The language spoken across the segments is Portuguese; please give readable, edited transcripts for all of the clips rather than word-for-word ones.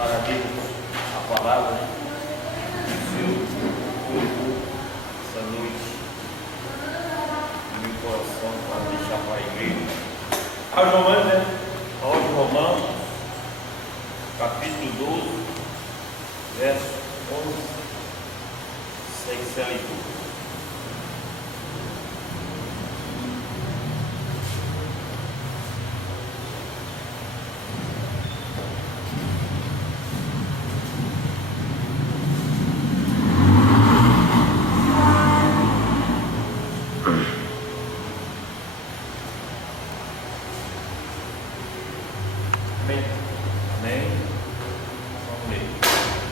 para Deus a palavra, né? O Senhor colocou essa noite no meu coração para deixar para a igreja. Aos Romanos, né? Aos Romanos, capítulo 12, verso 11, segue-se a leitura. Amém? Vamos ler.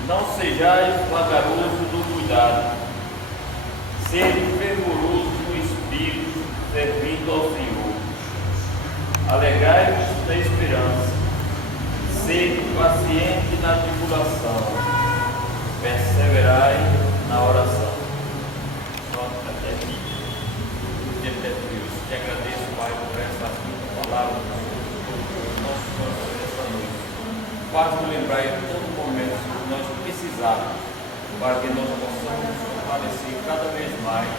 Não sejais vagaroso do cuidado, sede fervoroso no espírito, servindo ao Senhor. Alegrai-vos na esperança, sede paciente na tribulação, perseverai na oração. Pronto, até aqui. Deus, te agradeço, Pai, por essa palavra. Nosso coração nessa noite. Faz-nos lembrar em todo momento que nós precisamos, para que nós possamos fortalecer cada vez mais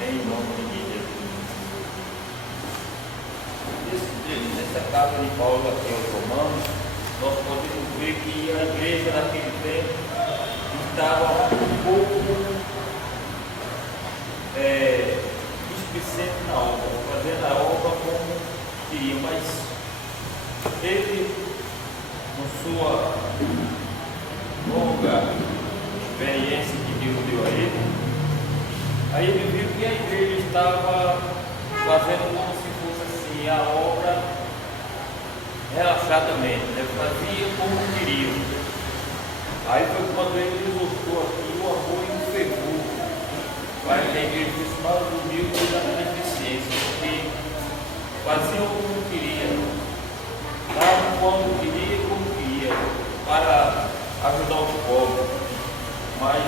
em nome de Jesus. Nessa carta de Paulo aqui aos Romanos, nós podemos ver que a igreja naquele tempo estava um pouco displicente na obra, fazendo a obra como queria, mas ele, com sua longa experiência que Deus deu a ele, aí ele viu que a igreja estava fazendo como se fosse assim a obra relaxadamente, né? Fazia como queria. Aí foi quando ele exortou aqui o amor e o fervor para que a igreja fosse mais humilde e da beneficência, porque faziam como queria, davam quando queria e como queria, para ajudar os pobres. Mas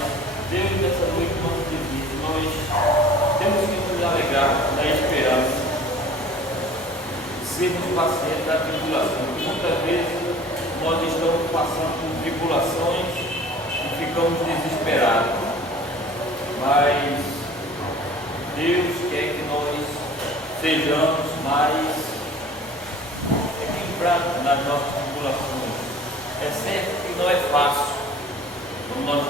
Deus nessa noite nos diz, nós temos que nos alegrar na esperança, sermos pacientes da tribulação. Muitas vezes nós estamos passando por tribulações e ficamos desesperados, mas Deus quer que nós sejamos mais equilibrados nas nossas tribulações. É certo que não é fácil, quando nós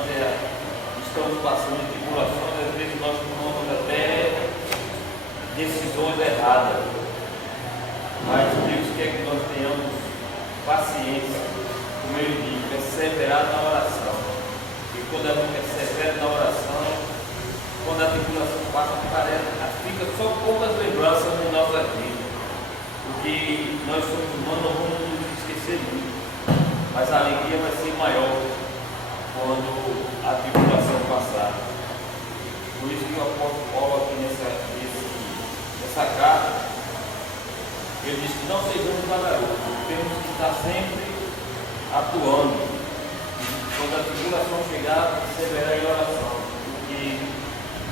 estamos passando em tribulações, às vezes nós tomamos até decisões erradas, mas Deus quer que nós tenhamos paciência, como Ele diz, perseverar na oração. E quando a gente persevera na oração, quando a tribulação passa, fica só poucas lembranças na nossa vida, porque nós somos humanos, não vamos nos esquecer muito, mas a alegria vai ser maior quando a tribulação passar. Por isso que o apóstolo Paulo aqui nessa carta, ele diz que não sejamos vagarosos, temos que estar sempre atuando. Quando a tribulação chegar, perseverar em oração, porque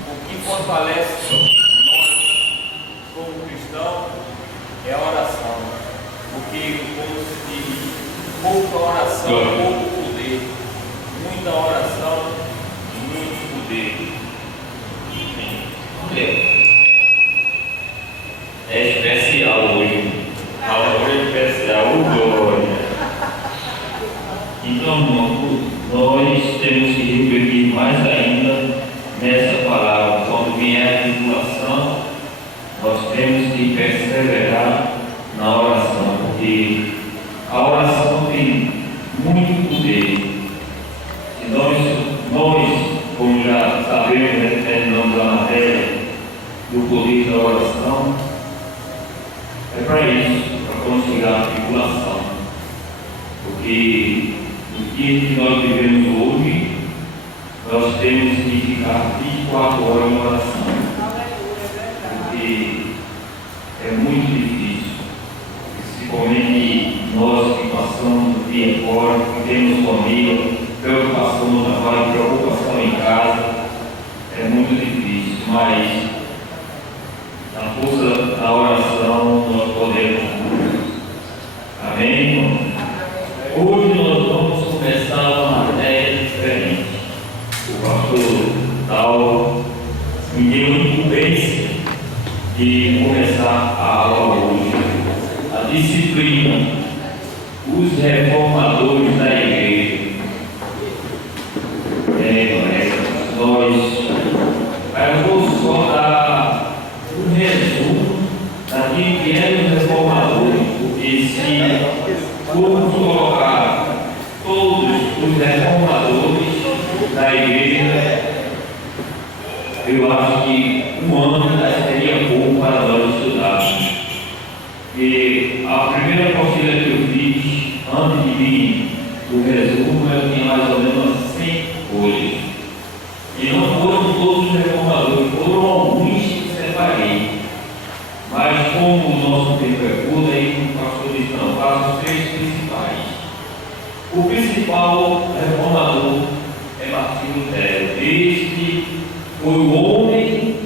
o que fortalece nós como cristãos é a oração, porque como se diz, pouca oração, pouco poder, muita oração, muito poder. É especial hoje, a hora é especial, glória. Então, nós temos que refletir mais ainda nessa palavra. Quando vier a tribulação, nós temos que perseverar na oração, porque a oração tem muito poder. E nós como já sabemos, terminamos a matéria do poder da oração, é para isso, para quando chegar a tribulação. Porque no dia que nós vivemos hoje, nós temos que ficar 24 horas em oração. Porque é muito difícil, principalmente nós que passamos o dia fora, que temos família, preocupação no trabalho, preocupação em casa, é muito difícil, mas na força da oração nós podemos. Amém? Hoje nós vamos começar reformadores da igreja. Eu vou só dar um resumo daquilo que eram os reformadores, porque se formos colocar todos os reformadores da igreja, eu acho que um ano seria pouco para nós estudarmos. E a primeira apostila que eu fiz, antes de vir do resumo, eu tinha mais ou menos 100 folhas. E não foram todos os reformadores, foram alguns que separei. Mas como o nosso tempo é curto, aí o pastor disse, não, faça os 3 principais. O principal reformador é Martinho Lutero. Este foi o homem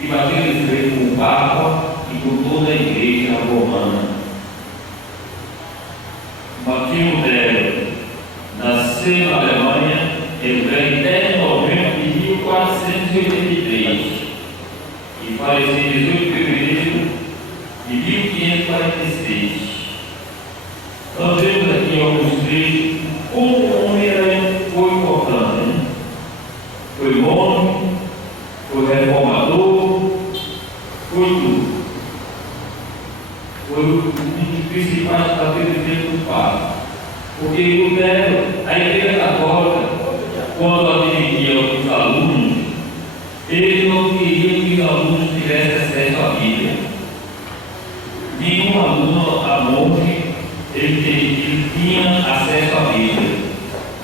que bateu de frente com o Papa e com toda a igreja romana. Martinho Lutero nasceu na Alemanha em 10 de novembro de 1483 e faleceu em 18 de fevereiro de 1546. Nós vemos aqui alguns trechos como o homem foi importante, né? Foi homem, foi reformador, foi tudo. Foi um dos principais patrícios do Papa. Porque Lutero, a Igreja Católica, quando admitia os alunos, ele não queria que os alunos tivessem acesso à Bíblia. Nenhum aluno a monte ele tinha acesso à Bíblia.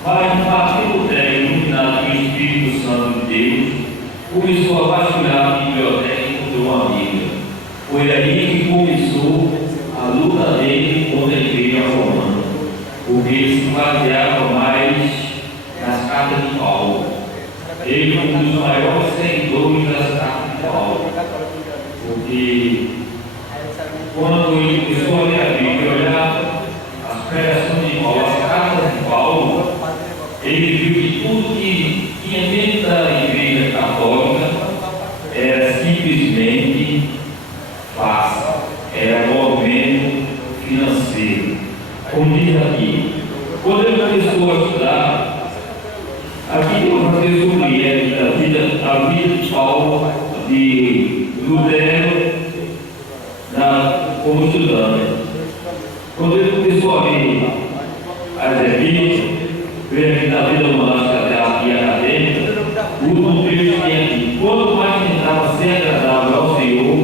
Mas Martinho Lutero, iluminado pelo Espírito Santo de Deus, começou a vasculhar a biblioteca e encontrou uma Bíblia. Foi aí que começou a luta dele contra a Igreja Romana, porque ele se baseava mais nas cartas de Paulo. Ele foi um dos maiores seguidores das cartas de Paulo, porque quando ele começou a ler a Bíblia, olhar as pregações de Paulo, as cartas de Paulo, ele viu que tudo que tinha dentro da Igreja Católica era simplesmente fácil, era movimento financeiro. Como diz aqui, quando ele começou a estudar, aqui eu vou fazer sobre a vida de Paulo, de Lutero, como estudante. Quando ele começou a ver as revistas, ver aqui da vida monástica e acadêmica, o último trecho que tem aqui: quanto mais tentava ser agradável ao Senhor,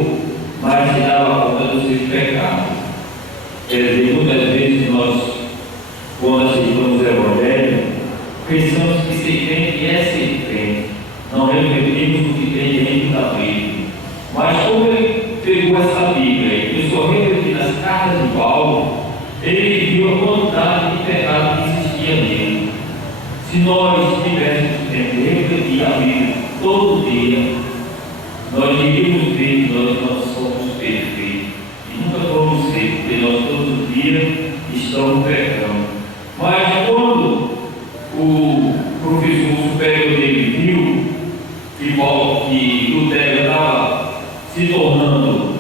mais se dava conta dos seus pecados. Quer dizer, muitas vezes nós, quando aceitamos o Evangelho, pensamos que ser crente é ser crente, não refletimos o que tem dentro da Bíblia. Mas como ele pegou essa Bíblia e começou a refletir nas cartas de Paulo, ele viu a quantidade de pecado que existia nele. Se nós tivéssemos tempo de refletir a Bíblia todo dia, nós iríamos ver que nós não somos perfeitos. E nunca vamos ser, porque nós todos os dias estamos pecando. Mas quando o professor superior dele viu que Lutero estava se tornando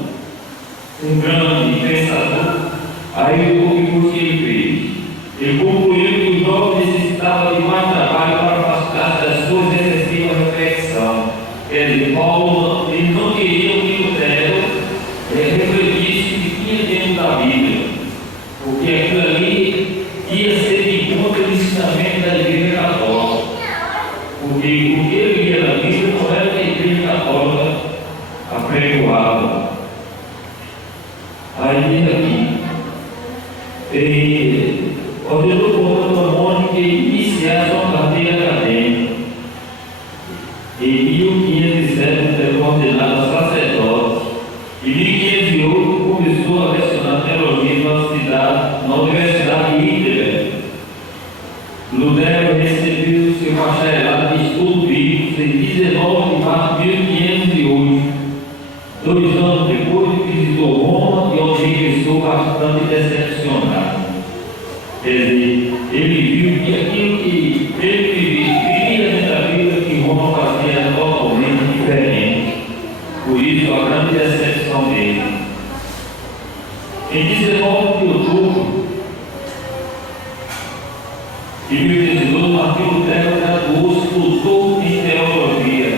um grande pensador, aí o que ele fez? Ele concluiu que o jovem necessitava de mais trabalho para afastar das suas excessivas reflexões. Quer dizer, Paulo ele não queria que Lutero refletisse o que tinha dentro da Bíblia, porque aquilo ali ia ser de contra o ensinamento da Igreja Católica. Porque o que ele lia na Bíblia não era o que a Igreja Católica apregoava. Aí diz aqui, ordenou por Antônio que iniciasse uma carreira acadêmica. Em 1507 foi ordenado sacerdote. Em 1508 começou a lecionar teologia na Universidade de Heidelberg. Lutero recebeu seu bacharelado em estudo bíblico em 19 de março de 1508. 2 anos depois, visitou Roma e onde regressou bastante decepcionado. Quer dizer, ele viu que aquilo que ele vivia dentro da Bíblia, que Roma fazia, era totalmente diferente. Por isso, a grande decepção dele. Em 19 de outubro Em 1012, Martim Lutero graduou-se doutor em teologia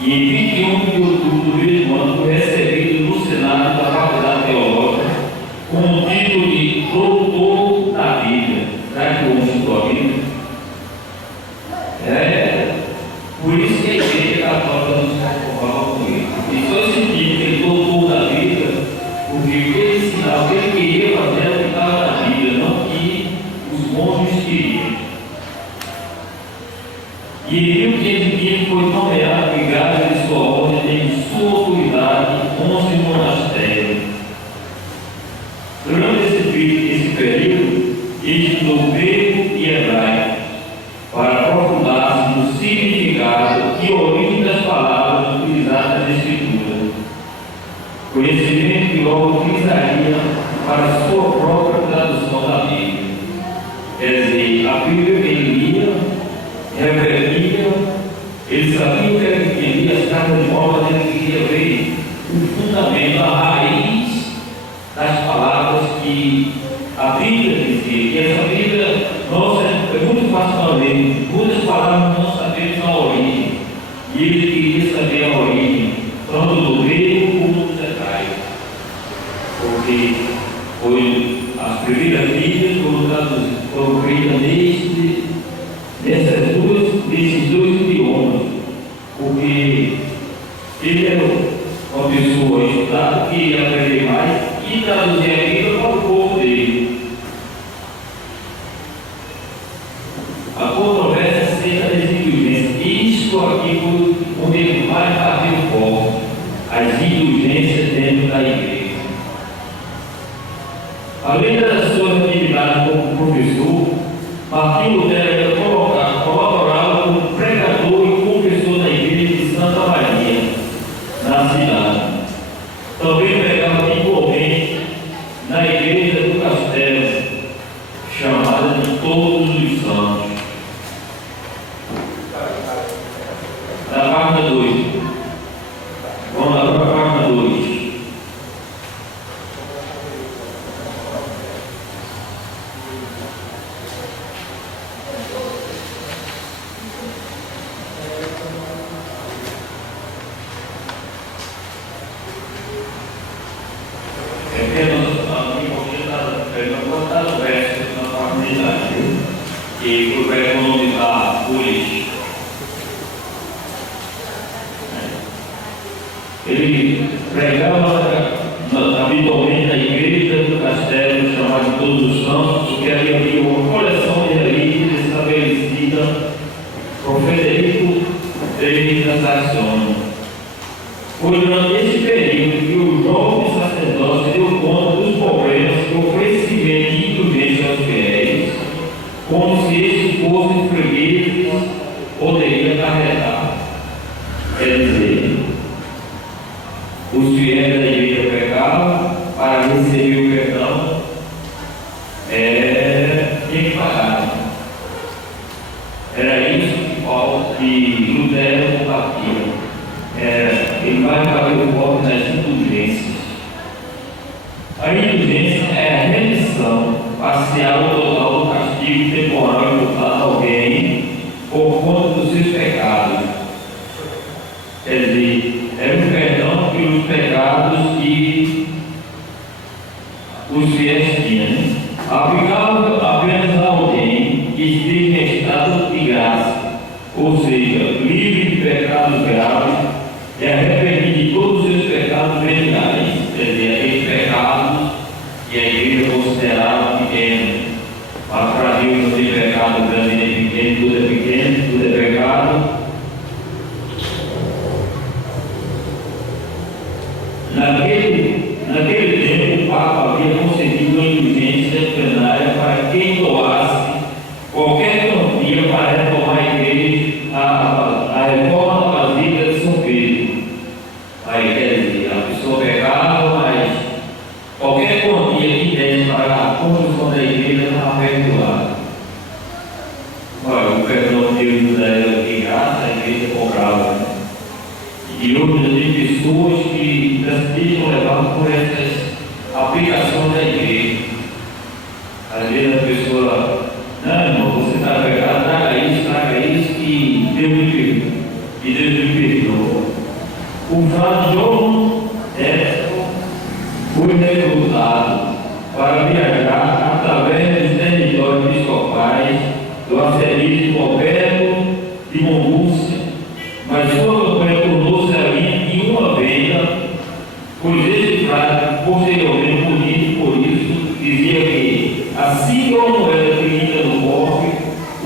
e em 21 de outubro do mesmo ano foi recebido no Senado da Faculdade Teológica com o título de doutor da Bíblia. Será que o homem estudou a Bíblia? Por isso que a Igreja Católica nos conformava com ele. E só esse título, ele doutor da Bíblia, porque ele ensinava o que ele queria fazer era o que estava na Bíblia, não o que os monges queriam. E em 1515 foi nomeado vigário de sua ordem, em sua autoridade, 11 monastérios. Durante esse período, ele estudou grego e hebraico para aprofundar-se no significado e origem das palavras utilizadas na Escritura. Conhecimento que logo utilizaria para sua própria tradução da Bíblia. Quer dizer, a Bíblia ele lia, revelia, ele sabia o que era que queria, as cartas de Paulo, mas ele queria ver o fundamento, a raiz das palavras que a Bíblia dizia. E essa Bíblia, nossa, é muito fácil para ler, muitas palavras não sabemos a origem, e ele queria saber a origem, tanto do grego como dos hebraicos, porque foi as primeiras Bíblias foram feitas nesses dois idiomas, porque ele era uma pessoa estudada que ia aprender mais e traduzir a Bíblia para o povo dele. A controvérsia acerca das indulgências, isto aqui foi onde ele mais bateu forte, as indulgências dentro da igreja. Além das suas atividades como professor, Martim Lutero era colaborava como pregador e confessor da igreja de Santa Maria, na cidade. Também pregava igualmente na igreja do castelo, chamada de Todos os Santos. Na página 2. Vamos lá para a página 2. Ele pregava habitualmente na igreja do castelo, chamado de Todos os Santos, porque ali havia uma coleção de relíquias estabelecida por Frederico de Saxônia. Foi durante esse período que o jovem sacerdote se deu conta dos problemas que o oferecimento de indulgência aos fiéis, como se esses fossem fregueses, poderia carregar. Quer dizer, os fiéis da igreja pecavam, para receber o perdão, tinha que pagar. Era isso que Lutero combatia. Ele vai fazer o foco nas indulgências. A indulgência é a remissão parcial ou total do castigo temporal imputado a alguém por conta dos seus pecados. Quer dizer, é um perdão pelos pecados que os fiéis tinham. Aplicável apenas a alguém que esteja em estado de graça, ou seja, livre de pecados graves e arrependido de todos os seus pecados veniais, quer dizer, aqueles pecados que a igreja considerava pequenos. Mas para Deus não tem pecado grande nem pequeno, tudo é pecado. Naquele tempo, o Papa havia concedido uma indulgência plenária para quem doasse qualquer quantia para retomar a igreja, a reforma da Basílica de São Pedro. Aí quer dizer, a pessoa pecava, mas qualquer quantia que desse para a construção da igreja estava perdoada. Olha, o perdão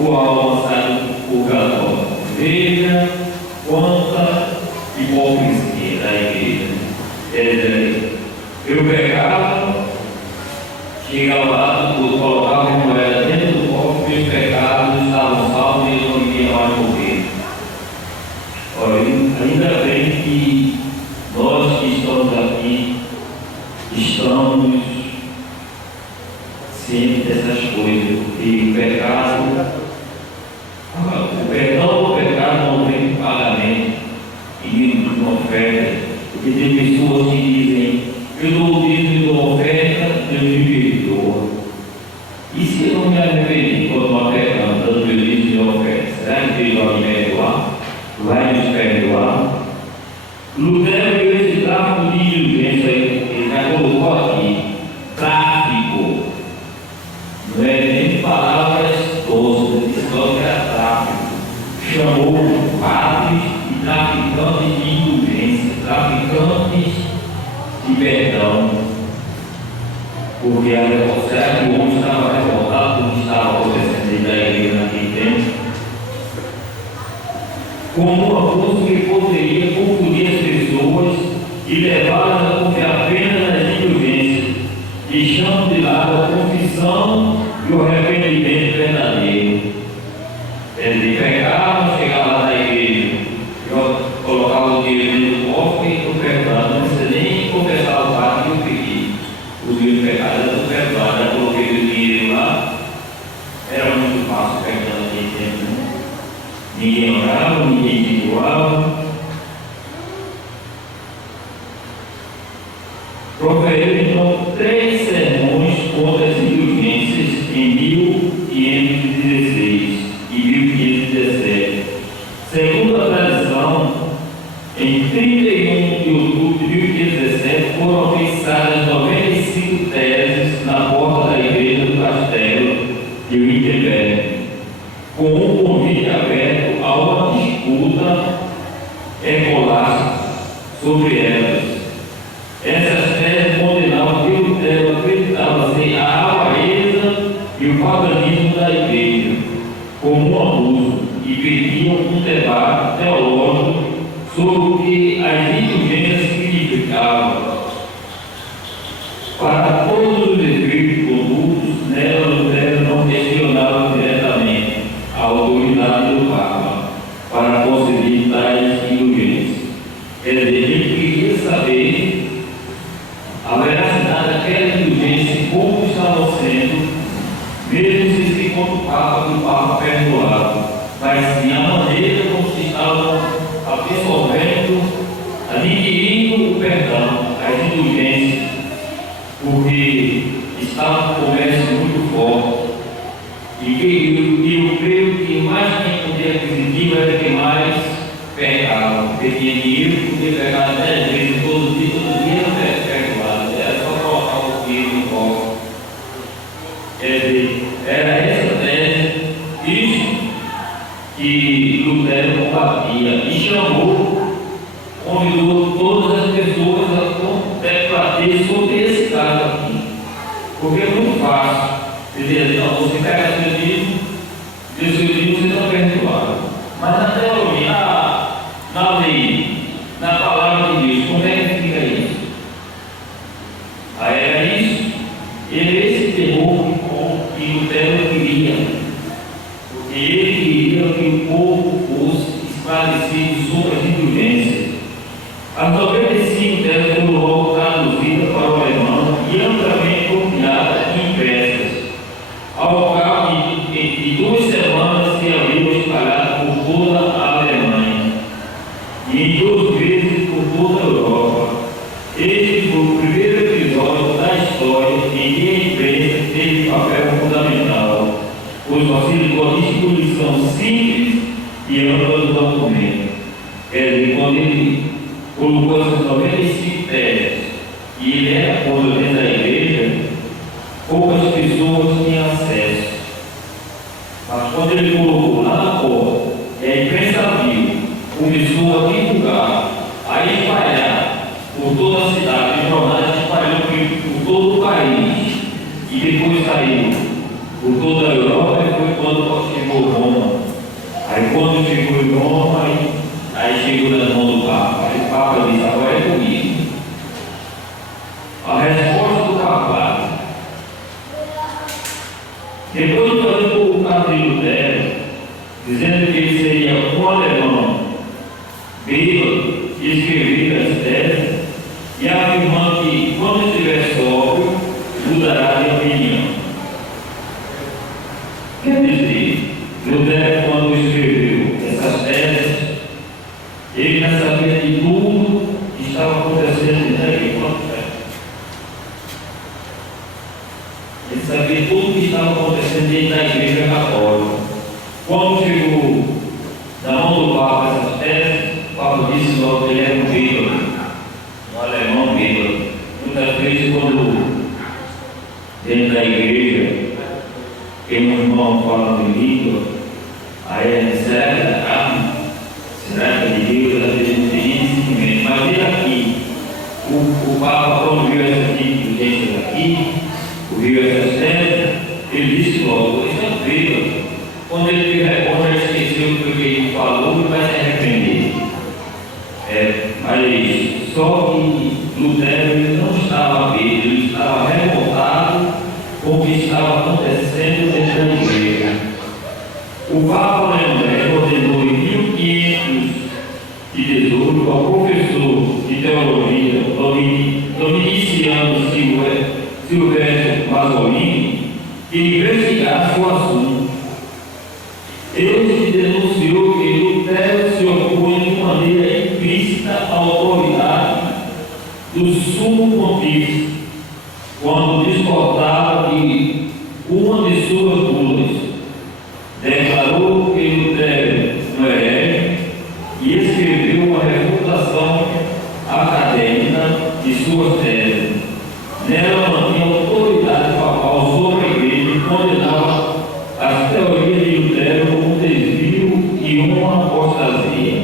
o alma sai do purgatório. Veja quanta hipocrisia da igreja. Quer dizer, eu pecava, chegava lá, colocava a moeda dentro do cofre, meus pecados estavam salvos e eu não ia mais morrer. Olha, ainda bem que nós que estamos aqui estamos cientes dessas coisas, porque o perdão do pecado não vem com pagamento e com oferta, porque tem pessoas que dizem, eu dou o dízimo e dou oferta, Deus me perdoa. E se eu não me arrepender quando estou pecando, dando meu dízimo e oferta, será que Deus vai me perdoar? Vai nos perdoar? Lutero viu esse tráfico de indulgência, ele já colocou aqui, tráfico. Não é nem palavras doces, só que era tráfico. Chamou padres e traficantes de indulgência, traficantes de perdão. Porque será que o homem estava revoltado como estava acontecendo dentro da igreja naquele tempo? Como uma força que poderia confundir as pessoas e levá-las a confiar apenas nas indulgências, deixando de lado a confissão e o arrependimento verdadeiro. Ele pecava, chegava lá na igreja, colocava o dinheiro dentro do cofre e o perdão, não precisa nem confessar o fato que eu peguei. O dinheiro do pecado era do perdão, já coloquei o dinheiro lá, era muito fácil perdão naquele tempo, né? Ninguém orava, ninguém jejuava. Proferiu então 3 sermões contra as indulgências em 1516 e 1517. Segundo a tradição, em 31 de outubro de 1517 foram fixadas 95 teses na porta da igreja do castelo de Wittenberg, com um convite aberto a uma disputa escolástica sobre elas. Essas teses condenavam que Lutero acreditava ser a avareza e o paganismo da igreja como um abuso e pediam um debate teológico sobre o que as indulgências significavam. Para todos os efeitos condutos, nela Lutero não questionava diretamente a autoridade do Papa para conceder tais indulgências. Quer dizer, ele queria saber a veracidade daquela indulgência e como estavam sendo, mesmo se segundo o Papa, que o Papa perdoava, mas sim a maneira como se estavam absorvendo, adquirindo o perdão, as indulgências, porque estava um comércio muito forte. E eu creio que mais quem poder aquisitivo era quem mais pecava, porque tinha dinheiro que podia pegar 10 vezes todo dia não perdoado, era só colocar o dinheiro no cofre. Quer dizer, era essa tese, isso que Lutero combatia e chamou, convidou todas as pessoas a debater sobre esse caso aqui, porque é muito fácil dizer, não, você pega seu dízimo, você está perdoado. Mas na teologia, na lei, na palavra de Deus, como é que fica isso? Aí era isso, esse terror que Lutero queria, porque ele queria que o povo fosse esclarecido sobre as indulgências. As 95 teses foram logo traduzidas para o alemão e amplamente copiadas e impressas. Ao cabo de 2 semanas se abriu espalhado por toda a Alemanha e em 2 vezes por toda a Europa. Este foi o primeiro episódio da história em que a imprensa teve papel fundamental, pois facilitou a distribuição simples e ampla do documento. Quer dizer, quando ele colocou essas 95 teses e ele era contra dentro da igreja, poucas pessoas tinham acesso. Mas quando ele colocou lá na porta, e a imprensa viu, começou a divulgar, a espalhar por toda a cidade, os jornais espalhou por todo o país, e depois saiu por toda a Europa, e foi quando chegou Aí quando chegou em Roma, aí chegou na mão do Papa. Aí o Papa disse, agora é comigo. A resposta do Papa, depois de fazer o padre Lutero, dizendo que ele seria um alemão bêbado e escrever as teses, e afirmando que quando estiver sóbrio, mudará de opinião. Quer dizer, Lutero, quando escreveu essas teses, ele não sabia de tudo que estava acontecendo na igreja. Ele sabia tudo que estava acontecendo dentro da igreja católica. Quando chegou na mão do Papa essas teses, o Papa disse logo que ele era um bêbado, um alemão bêbado. Muitas vezes, quando dentro da igreja tem um irmão falando em língua, aí será que é carne? Será que é de Deus? Às vezes não tem nem sentimento. Mas ele aqui, o Papa, quando viu essa diligência aqui, viu essas teses, ele disse logo, isso é bêbado. Quando ele esqueceu o que ele falou, ele vai se arrepender. Mas só que Lutero ele não estava bêbado, ele estava revoltado com o que estava acontecendo dentro da igreja. O Papa André ordenou em 1518 ao professor de teologia dominiciano Silvestre Masolini que investigasse o assunto. Ele denunciou que Lutero se opõe de maneira implícita à autoridade do sumo pontífice, quando discordava de uma de suas bulas. Declarou que Lutero não é herege e escreveu uma refutação acadêmica de suas teses. Nela mantinha autoridade papal sobre a igreja e condenava as teorias de Lutero como um desvio e uma apostasia.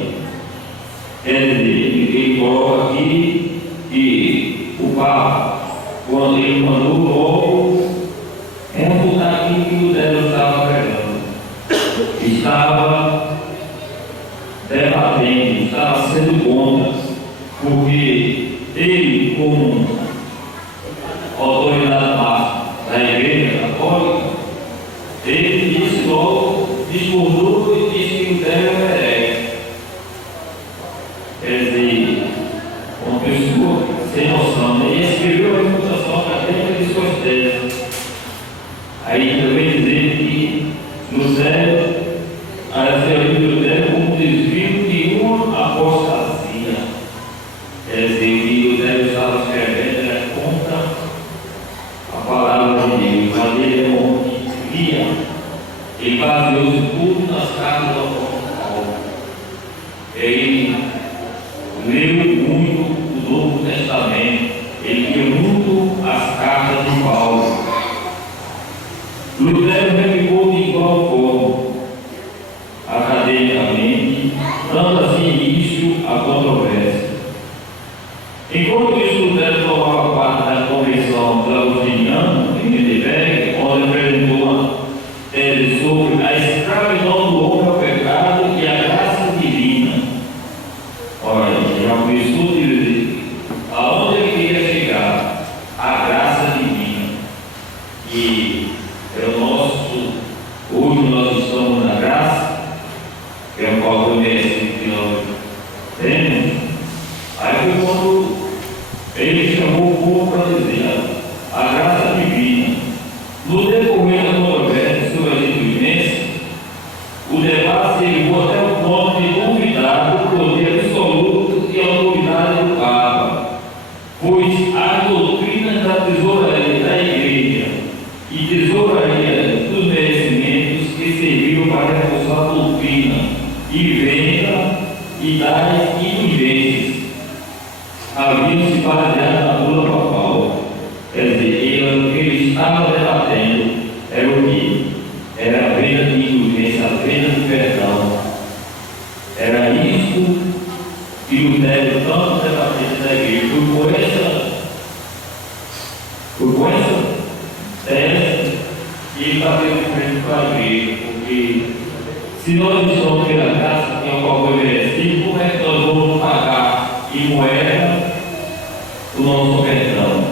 Quer dizer, ele coloca aqui que o Papa, quando ele mandou logo refutar aquilo que Lutero estava pregando, estava debatendo, estava sendo contra, porque ele, como autoridade máxima da igreja católica, ele disse logo, discordou e disse que Lutero é herege. Quer dizer, uma pessoa sem noção, ele escreveu a reputação acadêmica de suas teses. Aí também dizer que Lutero, a teoria de Lutero como um desvio de uma apostasia. Quer dizer, o que Lutero estava escrevendo era contra a palavra de Deus, mas ele via, ele baseou-se tudo nas cartas do apóstolo Paulo. Ele leu muito o Novo Testamento, ele lia muito as cartas de Paulo. Lutero replicou de igual forma, academicamente, dando assim início à controvérsia. Enquanto isso, Lutero tomava parte da convenção agostiniana em Wittenberg, onde apresentou uma tese sobre a escravidão do homem ao pecado e a graça divina. Olha, já começou a dizer aonde ele queria chegar, a graça divina. E é o nosso, hoje nós estamos na graça, que é um compromisso que nós temos. Aí foi quando ele chamou o povo para dizer a graça divina. No decorrer da controvérsia sobre as influências, o debate se levou até o ponto de duvidar do poder absoluto e autoridade do Papa, pois a doutrina da tesouraria da igreja e tesouraria dos merecimentos que serviram para reforçar a doutrina e venda e das indulgências haviam se baseado na bula papal. Quer dizer, ele estava debatendo era o que? Era a venda de indulgência, a venda de perdão. Era isso que Lutero tanto debatendo da igreja. Foi com essa tese que ele bateu de frente com a igreja, porque Se nós estamos pela graça, que é o qual foi merecido, como é que nós vamos pagar em moeda o nosso perdão?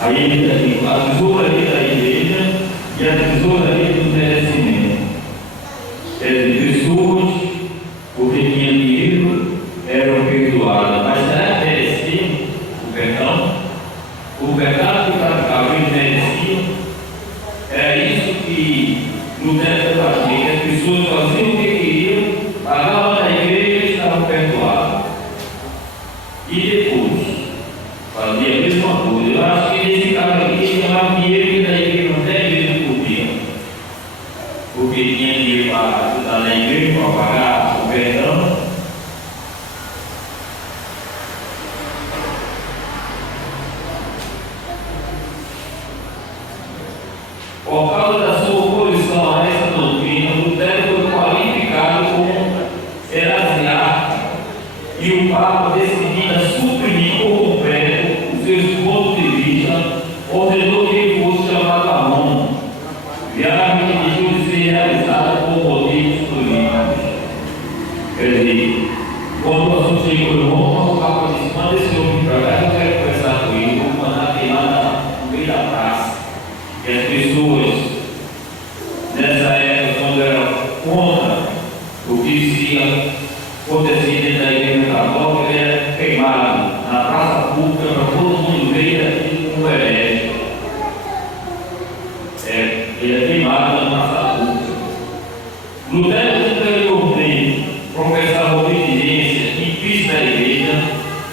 Aí ele aqui, a tesoura ali da igreja e a tesoura ali do merecimento. Quer dizer, pessoas, porque tinham dinheiro, eram perdoadas. Mas será que mereciam o perdão? O pecado que praticava eles mereciam? Era isso que Lutero fazia, que as pessoas faziam o que queriam, pagavam na igreja e estavam perdoados. E depois, fazia a mesma coisa. Eu acho que nesse caso aqui, ele chamava dinheiro que da igreja 10 vezes por dia. Porque tinha dinheiro para ajudar na igreja, para pagar o perdão. Por causa da sua oposição a essa doutrina, Lutero foi qualificado como heresiarca e o Papa, decidindo suprimir por completo os seus pontos de vista, ordenou que ele fosse chamado a Roma, viagem que deixou de ser realizada por motivos políticos. Quer dizer, quando o assunto chegou em Roma, o Papa disse: manda esse homem para cá, eu quero conversar com ele, vou mandar queimar no meio da praça. E as pessoas, nessa época, quando eram contra o que se acontecia dentro da igreja católica, era queimado na praça pública para todo mundo ver aquilo como herege. Ele é queimado na praça pública. Lutero, quando ele ordenou, professava obediência em Cristo da igreja,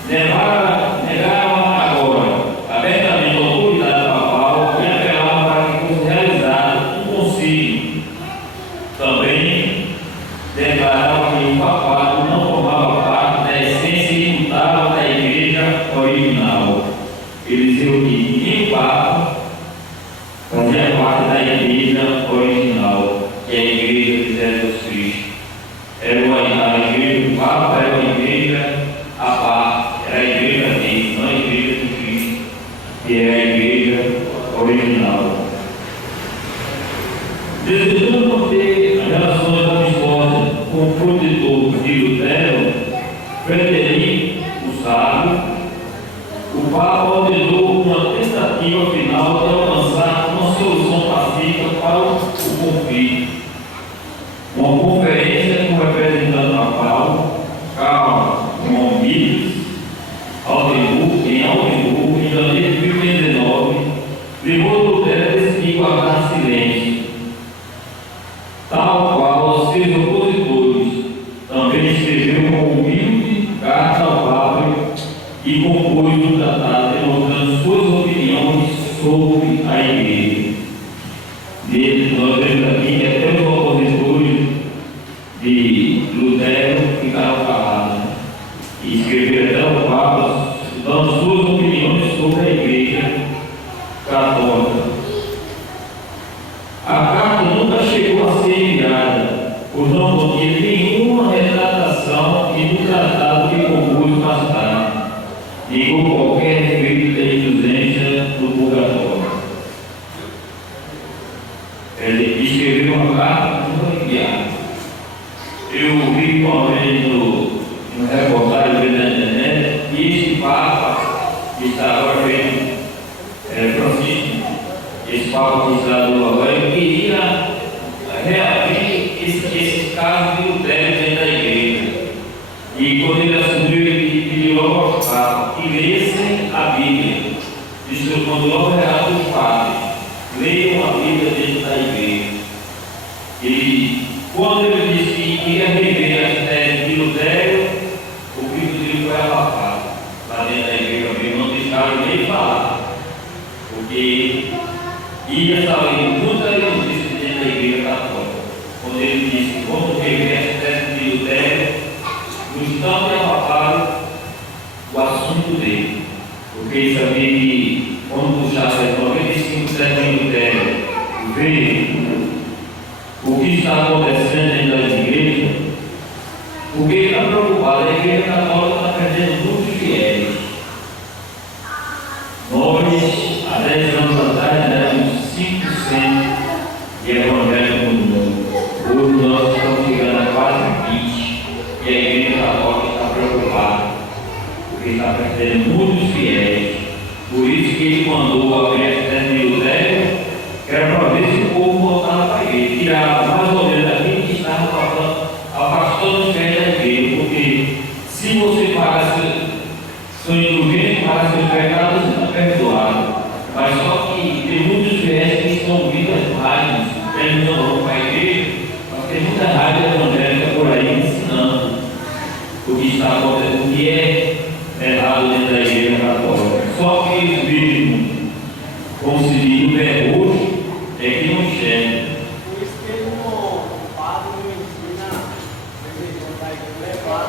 negaram agora abertamente a autoridade papal e apelavam para que fosse realizado um concílio. Também declarava que o papado não formava parte da essência imutável da igreja original. Eles diziam que nem o Papa fazia parte da igreja original, que é a igreja de Jesus Cristo. Era a igreja do Papa, era uma igreja à parte, era a igreja dele, não a igreja de Cristo, que é a igreja original. Desejando manter relações amistosas com o protetor de Lutero, Frederico o Sábio, o Papa ordenou uma tentativa final de alcançar uma solução pacífica para o conflito. Uma conferência com o representante papal, Karl von Mises, em Altenburg, em janeiro de 2019, levou Lutero a decidir guardar silêncio, tal qual seus opositores. Também escreveu uma humilde carta ao Papa e compôs um tratado demonstrando suas opiniões sobre a igreja. Nele, nós vemos aqui que até os opositores de Lutero ficaram calados e escreveram até ao Papa dando suas opiniões sobre a igreja católica. A carta nunca chegou a ser enviada, pois não continha nenhuma retratação e do tratado que compôs mais tarde, negou qualquer respeito da indulgência do purgatório. Ele escreveu uma carta que não foi enviada. Eu vi uma vez no reportagem da internet que esse Papa que está agora vendo, Francisco, esse Papa que está agora, ele queria reabrir esses casos de Lutero dentro da igreja. E quando ele assumiu, ele pediu logo aos Papas que lessem a Bíblia. Isso quando logo era os padres, leiam a Bíblia dentro da igreja. E quando ele disse que queria rever as teses de Lutero, o Cristo dele foi abafado lá dentro da igreja, não deixaram nem falar, porque ia sair muita injustiça dentro da igreja católica. Quando ele disse: vamos rever as teses de Lutero, nos tão abafado o assunto dele, porque ele sabia que quando puxasse as 95 teses de Lutero, veio o que está acontecendo dentro das igrejas, porque ele está preocupado, a igreja católica está perdendo muitos fiéis. Nós, há 10 anos atrás, éramos 5% de evangélicos no mundo. Hoje nós estamos chegando tendo muitos fiéis. Por isso que ele mandou a festa de Lutero, que era para ver se o povo voltava para ele, tirava mais ou menos aquilo que estava afastando os fiéis da igreja, porque se você pagar sua indulgência, pagar seus pecados, não está perdoado. Mas só que tem muitos fiéis que estão ouvindo as rádios, terminando para a igreja, mas tem muita rádio evangélica por aí ensinando o que está acontecendo, o que é errado dentro da igreja católica. Só que eles vivem, como se diz, o vergonho é que não enxerga. Por isso que o padre me ensina a levar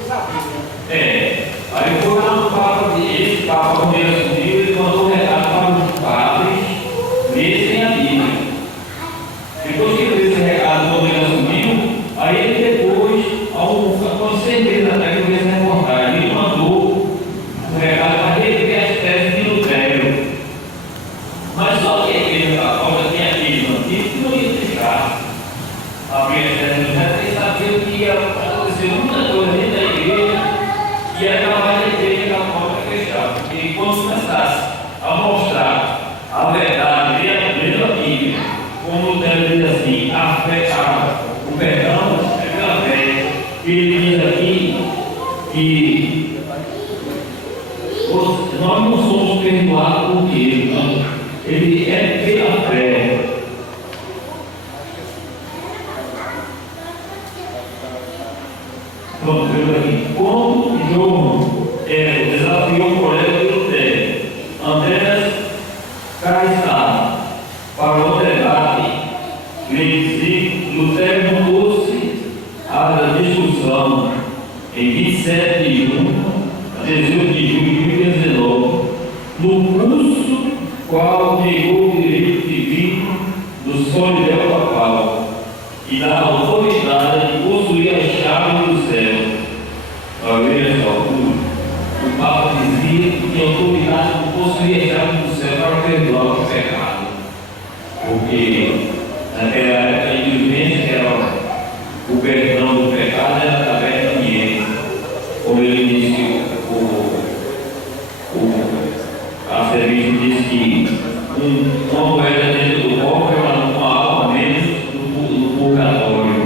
os amigos. Aí foi lá no Papa, esse Papa, quando ele assumiu, ele mandou um recado para os padres lerem a Bíblia. Depois que ele fez esse recado, quando ele assumiu, aí ele depois, com 6 meses até que eu vi essa reportagem, ele mandou um recado para rever as teses de Lutero. Mas só que a igreja católica tem aqueles antigos que não ia deixar abrir as teses de Lutero, porque sabiam que ia acontecer muita coisa dentro da igreja e acabar a igreja católica fechada. Porque quando começasse a mostrar a verdade dentro da Bíblia, como Lutero diz assim, a fé, o perdão é pela fé. Ele diz aqui que nós não somos perdoados por Deus, não. Ele é pela fé. Vamos ver aqui. Como João desafiou o colega de Lutero, Andreas Caristado, para o debate, Lutero mudou-se à discussão em 27 de junho a 18 de julho de 2019, no curso qual negou o direito divino do solidão papal e da autoridade de possuir a chave do céu. Veja só, o Papa dizia que tinha autoridade de possuir a chave do céu para perdoar o pecado. Porque naquela época a indulgência, que era o perdão do pecado, era através da dinheiro. Como ele disse, a serviço disse que uma moeda dentro do cofre era uma alma menos no purgatório.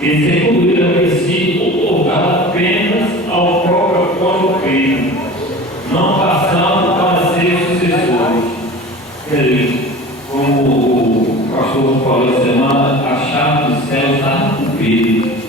E segundo ele, é preciso otorgar apenas ao próprio apóstolo Pedro, não passando para ser sucessores. Quer dizer, como o pastor falou essa semana, a chave do céu está com Pedro.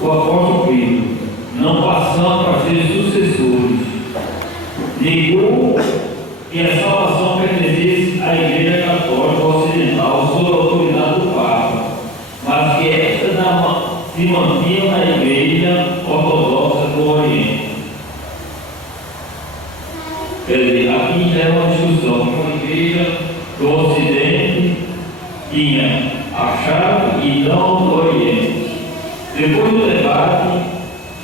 O apóstolo Pedro, não passando para ser sucessores, negou que a salvação pertencesse à Igreja Católica Ocidental sob a autoridade do Papa, mas que esta se mantinha na Igreja Ortodoxa do Oriente. Quer dizer, aqui já é uma discussão que a Igreja do Ocidente tinha a chave e não do Oriente. Depois do debate,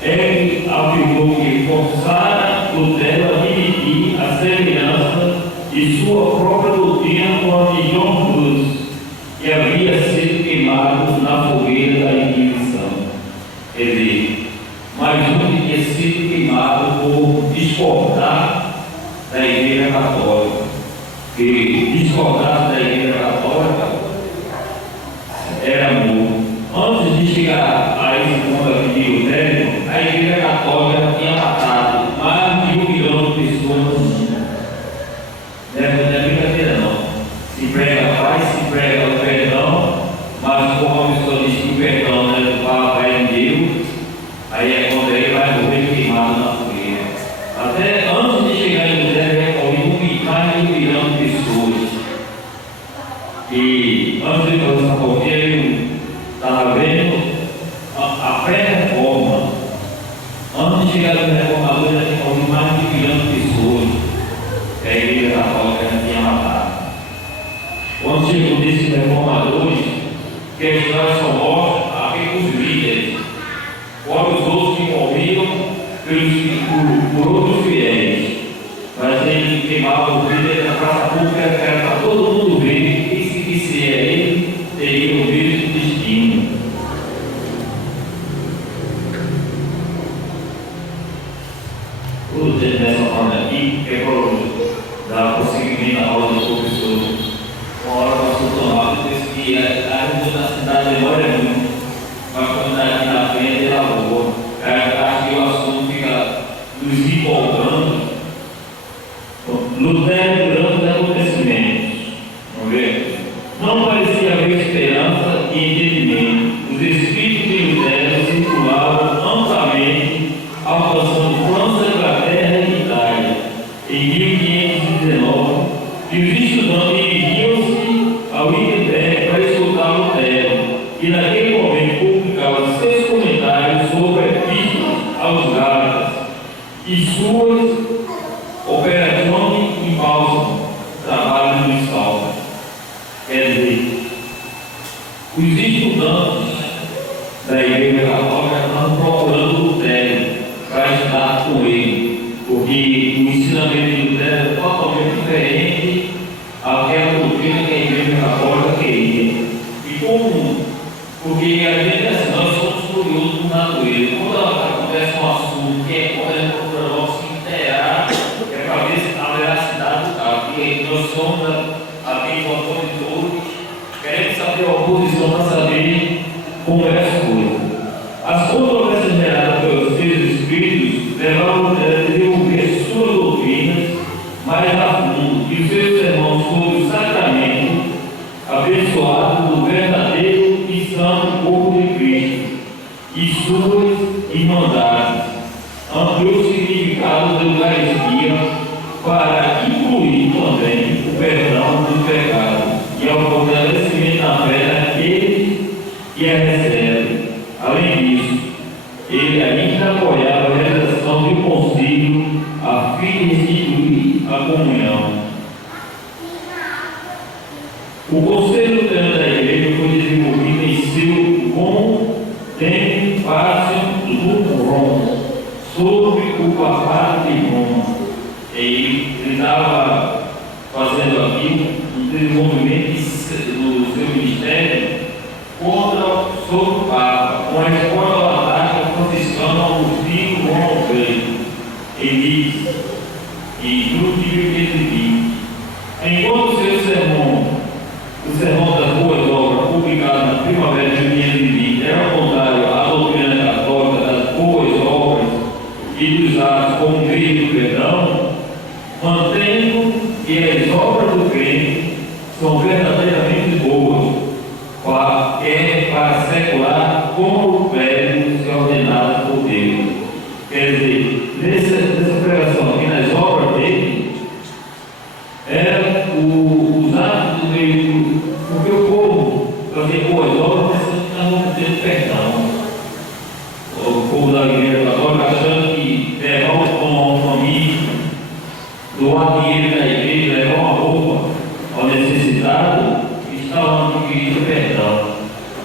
ele afirmou que forçara Lutero a admitir a semelhança de sua própria doutrina com a de John Hus, que havia sido queimado na fogueira da Inquisição. Quer dizer, mais um que tinha sido queimado por discordar da Igreja Católica. Que discordar da Igreja Católica era morto. Antes de chegar a esse ponto aqui de Lutero, a Igreja Católica tinha matado mais de 1 milhão de pessoas no mundo. Não é brincadeira não. Se prega a paz, se prega o perdão, mas como a pessoa diz que o perdão não é do Papa, é de Deus, aí é quando ele vai morrer queimado na fogueira. Até antes de chegar em Lutero, já corrido mais de 1 milhão de pessoas. E antes de fazer essa fogueira, estava vendo a pré-reforma. Antes de chegar no reformador, já tinha ouvido mais de 1 milhão de pessoas que a Igreja Católica já tinha matado. Quando chegou nesses reformadores, que a história só mostra apenas os líderes, fora os outros que morriam por outros fiéis. Mas ele queimava o líder na praça pública, era para todo mundo ver que se ele teria o mesmo destino. Tudo nessa forma aqui, que é para dar prosseguimento à aula do professor. Uma hora o pastor Tomás disse que a reunião na cidade demora muito, mas quando está aqui na frente ela boa. Acho que o assunto fica nos empolgando. Lutero durante os acontecimentos. Vamos ver? Não parecia haver esperança e entendimento. Os espíritos de Lutero circulavam amplamente, alcançando França, Inglaterra e Itália. Em 1519, e os estudantes dirigiam-se ao Wittenberg para escutar Lutero, e naquele momento publicava seus comentários sobre a Epístola aos Gálatas e suas operações em bálsamo, trabalho dos salvos. Quer dizer, os estudantes da Igreja Católica estavam procurando Lutero para estar com ele, porque o ensinamento de Lutero é totalmente diferente àquela doutrina que a Igreja Católica queria. E como? Porque a gente, assim, nós somos curiosos por natureza. Quando acontece um assunto que é quando a gente procura logo se inteirar, é para ver se a veracidade do caso. Porque nós somos aqueles opositores, queremos saber a oposição para saber como é as coisas. As controvérsias geradas pelos seus espíritos levaram a desenvolver suas doutrinas mais a fundo, e os seus sermões sobre o sacramento abençoado do verdadeiro e santo corpo de Cristo e suas irmandades ampliou o significado da Eucaristia para incluir também o perdão dos pecados e ao fortalecimento da fé daqueles que a recebem. Além disso, ele ainda apoiava a realização do concílio a fim de instituir a comunhão. O Conselho Luterano da Igreja foi desenvolvido em seu Contemplation sobre o Papado de Roma. Ele estava fazendo aqui um desenvolvimento do seu ministério sobre o Papa, com a resposta ao ataque franciscano Agostinho Romano. Ele diz, em grupo de 1520, enquanto seu sermão, o Sermão das Boas Obras, publicado na primavera de 1520, era contrário à doutrina católica das boas obras e dos atos como meio do perdão, mantendo que as obras do crente são verdadeiramente boas, para secular como velhos e ordenados por Deus. Quer dizer, nessa pregação aqui, nas obras dele, era os atos do meio, porque o povo, para ter boas obras, estavam tendo perdão. O povo da Igreja Católica achando que levar uma família, doar dinheiro na igreja, levar uma roupa ao necessitado, estavam adquirindo perdão.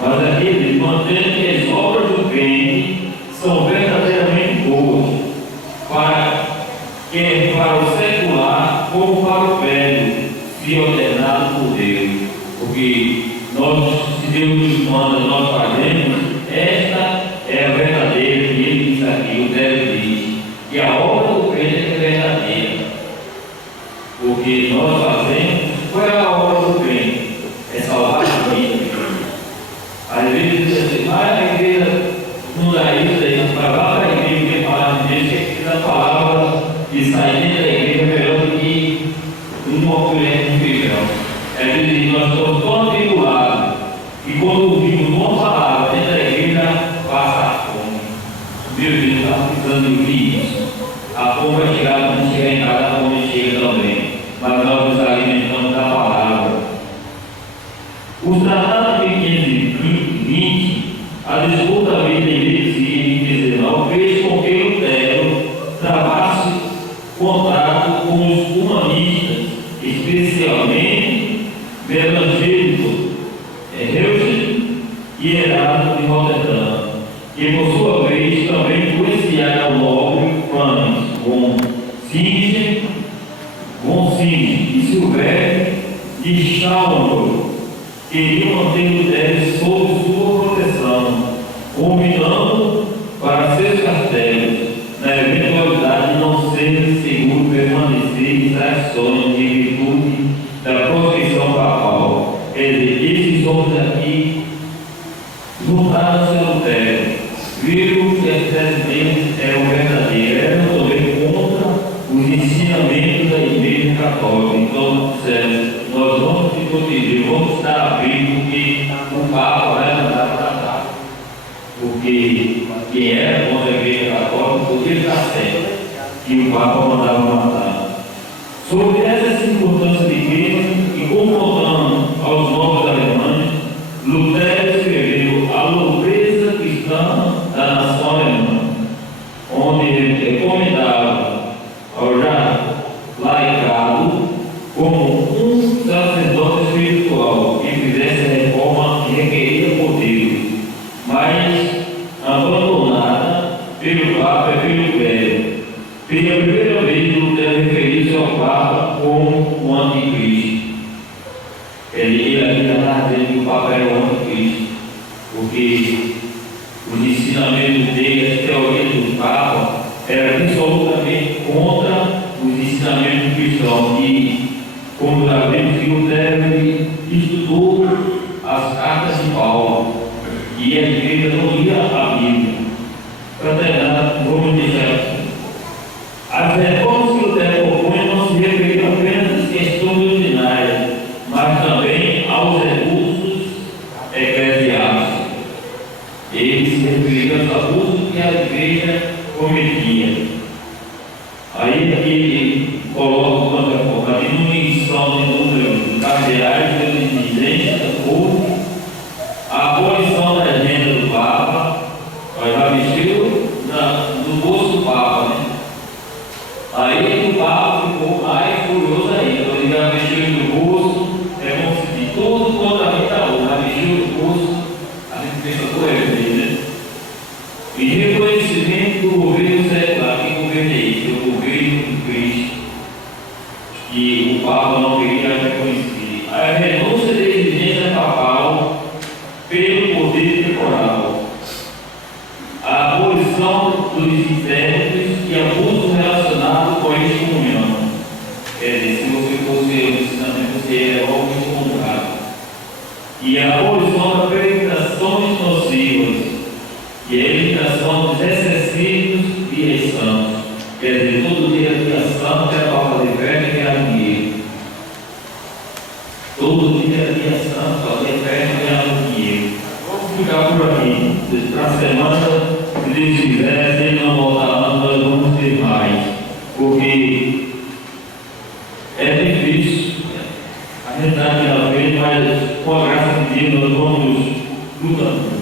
Mas aqui ele mantém que as obras do crente são verdadeiramente boas, quer para o secular como para o velho, se ordenado por Deus. Porque se Deus nos manda, nós fazemos, esta é a verdadeira, que ele diz aqui, o Lutero diz, que a obra do crente é verdadeira. Porque nós fazemos, qual é a obra do crente? É salvar a vida. Às vezes diz assim, mas a igreja não dá isso, aí vai lá para a igreja que falar de Deus, que precisa da palavra de sair dentro da igreja é melhor do que uma colher de feijão. Às vezes nós estamos tão atribulados e quando ouvimos uma palavra dentro da igreja, passa a fome. Meu Deus, está precisando de ouvir isso. A fome vai chegar, quando chegar em casa, a fome chega também. Mas nós nos alimentamos da palavra. Alcine e Silvério de Chalmers queriam manter os débitos sob sua proteção, convidando para seus castelos, na eventualidade de não ser seguro permanecer em traições em virtude da proscrição papal. Quer dizer, esses homens aqui juntaram-se a Lutero, viram que as testemunhas eram verdadeiras, eram também contra os ensinamentos da Igreja Católica. Então, nós vamos se proteger, vamos estar abrindo, porque o Papa vai mandar para cá. Porque quem era contra a Igreja Católica podia estar certo, que o Papa mandava matar. Sobre essa circunstância de Cristo e confrontando aos novos alemães, Lutero escreveu A Nobreza Cristã da Nação Alemã, onde ele recomendava ao já laicado como um sacerdote espiritual que fizesse a reforma que requeria poder, mas abandonada pelo Papa e pelo Clero. Pela primeira vez, Lutero referiu-se ao Papa como o anticristo. Ele ainda está dizendo que o Papa era o anticristo, porque os ensinamentos dele, as teorias do Papa, eram absolutamente contra os ensinamentos cristãos. E, como já vimos, que Lutero estudou as cartas de Paulo, e a igreja não lia a Bíblia. Para terminar, vamos deixar aqui. As reformas que Lutero propõe não se referiam apenas às questões doutrinárias, mas também aos recursos eclesiásticos. Ele se referia aos abusos que a igreja cometia. Aí ele coloca uma reforma, a diminuição do número de cardeais pelos dirigentes da corte, a abolição da agenda do Papa, já mexeu no bolso do Papa, né? Aí o Papa ficou mais furioso ainda, ele já mexeu no bolso, é como se diz, tudo quanto a gente está bom, já mexeu no bolso, a gente pensa por ele, né? E reconhecimento do governo secular, que governo é esse? É o governo de Cristo, que o Papa não queria reconhecer. A renúncia da exigência papal pelo poder temporal, a abolição dos infernos e abusos relacionados com a excomunhão. Quer dizer, se você fosse o ensinamento, você era algo excomungado. E a abolição das peregrinações nocivas e a eliminação dos excessivos dias santos. Quer dizer, todo dia santo era para fazer festa e ganhar dinheiro. Todo dia santo, fazer festa e ganhar dinheiro. Vamos ficar por aqui. Para a semana, se Deus quiser, se ele não voltar antes, nós vamos ter mais. Porque é difícil. A gente está aqui na frente, mas com a graça de Deus nós vamos lutando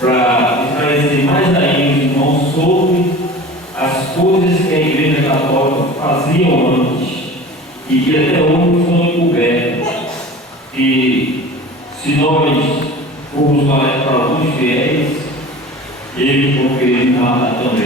para esclarecer mais ainda os irmãos sobre as coisas que a Igreja Católica faziam antes e que até hoje são encobertas. E se nós formos para alguns fiéis, eles vão querer matar também.